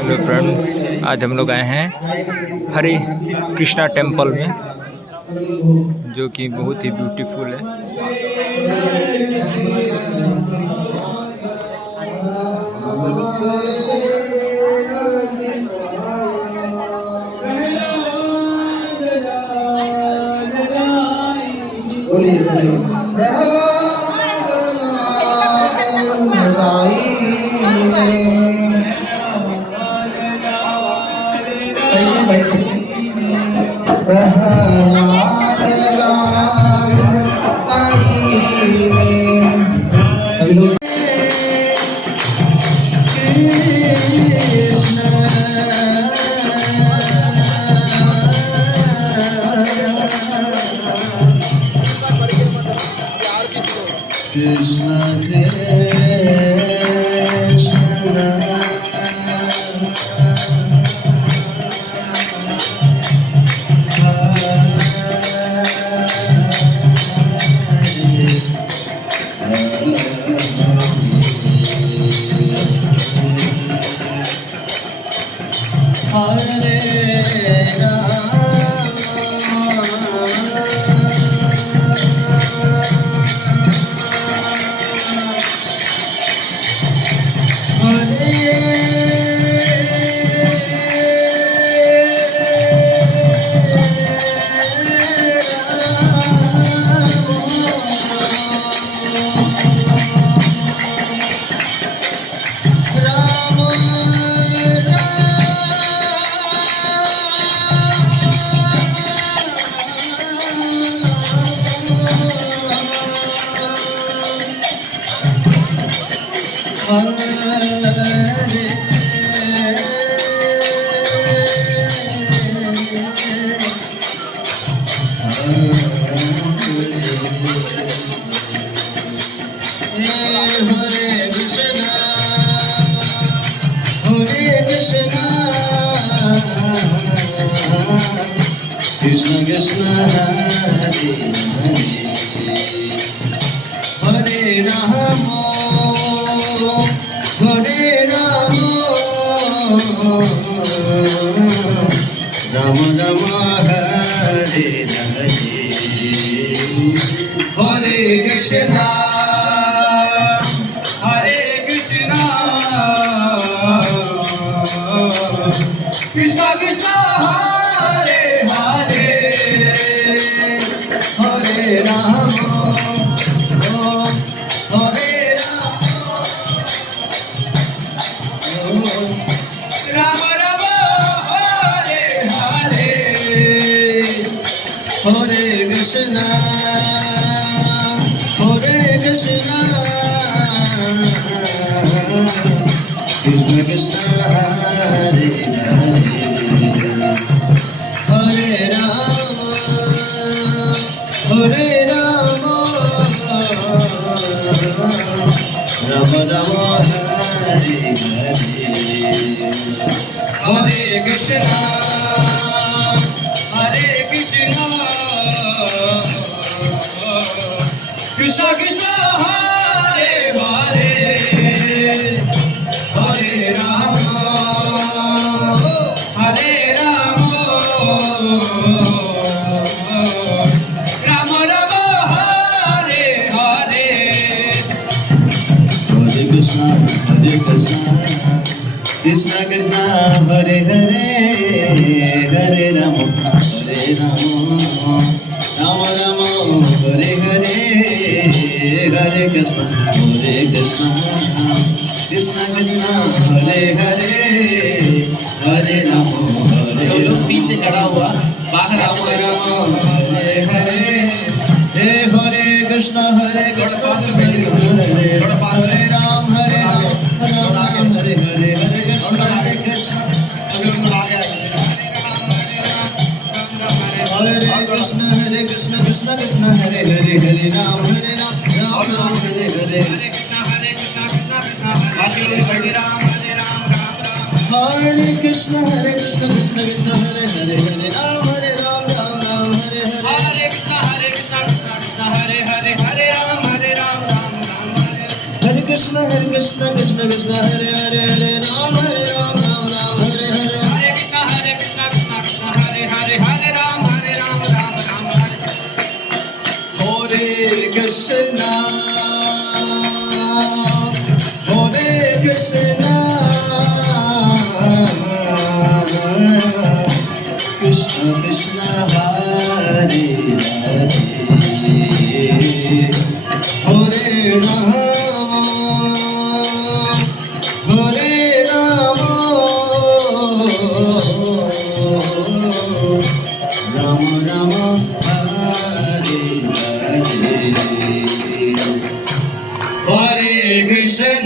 Hello friends, आज हम लोग आए हैं हरे कृष्णा टेम्पल में, जो कि बहुत ही ब्यूटीफुल है। Krishna Krishna Hare Hare Hare Rama Hare Rama Rama Rama Hare Hare Hare Krishna Hare Krishna Krishna Krishna Hare Hare Hare Rama Hare Rama Rama Rama Hare Hare Hare Krishna Hare Krishna Krishna Krishna Hare Hare Hare Rama Hare Rama Rama Rama Hare Hare Hare Krishna Hare Krishna Krishna Krishna Hare Hare Hare Rama Hare Rama Rama Rama Hare Hare Hare Krishna Hare Krishna Krishna Krishna Hare Hare Hare Rama Hare Rama Rama Rama Hare Hare Hare Krishna Hare Krishna Krishna Krishna Hare Hare Hare Rama Hare Rama पीछे खड़ा हुआ बाहर राम राम हरे हरे हे हरे कृष्ण हरे कृष्ण हरे राम राम राम हरे हरे हरे कृष्ण हरे कृष्ण कृष्ण कृष्ण हरे हरे हरे राम राम राम हरे हरे हरे कृष्ण हरे राम हरे कृष्ण हरे कृष्ण कृष्ण हरे हरे हरे राम राम हरे हरे कृष्ण हरे हरे हरे राम हरे Krishna Krishna Krishna Hare Hare Hare Ram Ram Krishna Krishna Krishna Hare Hare Hare Rama Hare Rama Rama Rama Hare Hare Hare Krishna